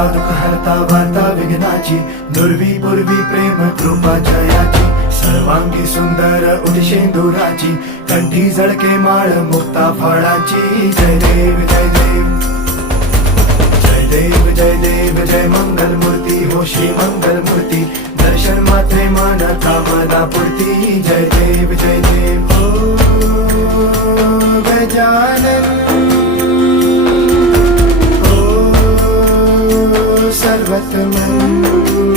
हरता दुःख हरता वार्ता विघ्नाची, दुर्वी पूर्वी प्रेम कृपा जयाची, सर्वांगी सुंदर उदिशेंदुराची, कंठी झळके माळ मुक्ता फळाची. जय देव जय देव जय देव जय देव जय मंगल मूर्ती हो श्री मंगल मूर्ती, दर्शन मात्रे मन कामना पूर्ती. जय देव जय देव हो गजानन हो सर्वतमन